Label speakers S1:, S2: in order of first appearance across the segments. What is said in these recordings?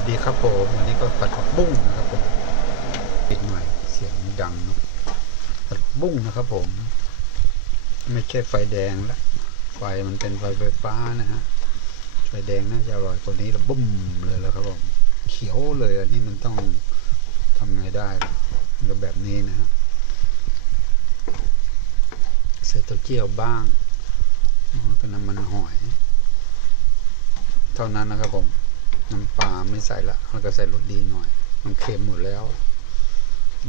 S1: วัสดีครับผมวันนี้ก็ผัดผักบุ้งนะครับผมปิดหน่อยเสียงดังผัดบุ้งนะครับผม ไม่ใช่ไฟแดงละไฟมันเป็นไฟไฟฟ้านะฮะไฟแดงน่าจะอร่อยกว่านี้ล้วบุ้มเลยแล้วครับผมเขียวเลยอันนี้มันต้องทำไงได้แล้วแบบนี้นะฮะใส่เต้าเจี้ยวบ้างเป็นน้ำมันหอย เท่านั้นนะครับผมน้ำ ไม่ใส่ละแล้วก็ใส่รสดีหน่อย มันเค็มหมดแล้ว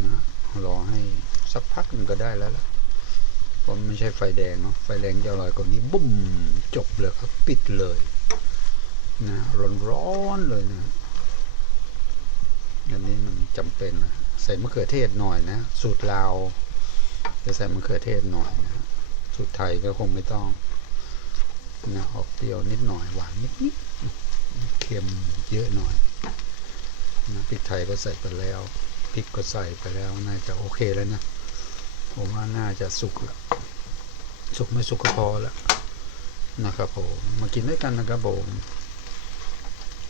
S1: นะรอให้สักพักหนึ่งก็ได้แล้วล่ะเพราะมันไม่ใช่ไฟแดงเนาะไฟแดงจะอร่อยกว่านี้บุ้มจบเลยครับปิดเลยนะร้อนร้อนๆเลยนะอันนี้มันจำเป็นนะใส่มะเขือเทศหน่อยนะ สูตรลาวจะใส่มะเขือเทศหน่อยนะสูตรไทยก็คงไม่ต้อง นะออกเปรี้ยวนิดหน่อยหวานนิดนิดๆเค็มเยอะหน่อยนะพริกไทยก็ใส่ไปแล้วพริกก็ใส่ไปแล้วน่าจะโอเคแล้วนะผมว่าน่าจะสุกแล้วสุกไม่สุกก็พอแล้วนะครับผมมากินด้วยกันนะครับผม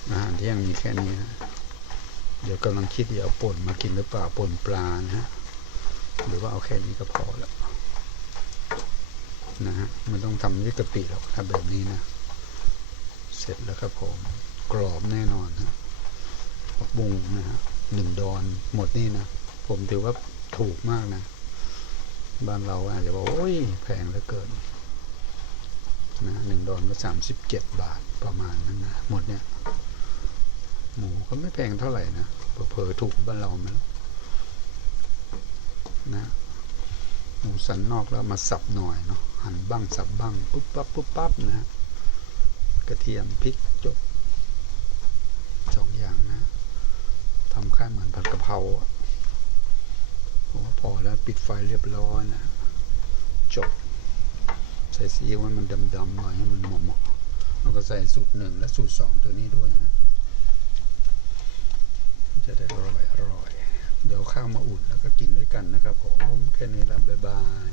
S1: อาหารเที่ยงมีแค่นี้นะเดี๋ยวกำลังคิดจะเอาป่นมากินหรือเปล่าป่นปลานะฮะหรือว่าเอาแค่นี้ก็พอแล้ว นะฮะไม่ต้องทำด้วยกะปิหรอกถ้าแบบนี้นะ เสร็จแล้วครับผม กรอบแน่นอนฮะผักบุ้งนะฮะหนึ่งดอนหมดนี่นะ ผมถือว่าถูกมากนะ บ้านเราอาจจะบอกโอ้ยแพงเหลือเกินนะหนึ่งดอนก็สามสิบเจ็ดบาทประมาณนั้นนะหมดเนี่ย หมูก็ไม่แพงเท่าไหร่นะเผลอๆถูกบ้านเราไหมรู้นะ หมูสันนอกแล้วมาสับหน่อยเนาะหั่นบ้างสับบ้างปุ๊บปั๊บปุ๊บปั๊บนะฮะกระเทียมพริกจบสองอย่างนะทำค่ายเหมือนผัดกะเพราผมว่าพอแล้วปิดไฟเรียบร้อยนะจบ ใส่ซีอิ๊วให้มันดำๆหน่อยให้มันเหมาะๆแล้วก็ใส่สูตรหนึ่งและสูตรสองตัวนี้ด้วยนะจะได้อร่อยอร่อย ข้าวมาอุ่นแล้วก็กินด้วยกันนะครับผมแค่นี้ละบ๊ายบาย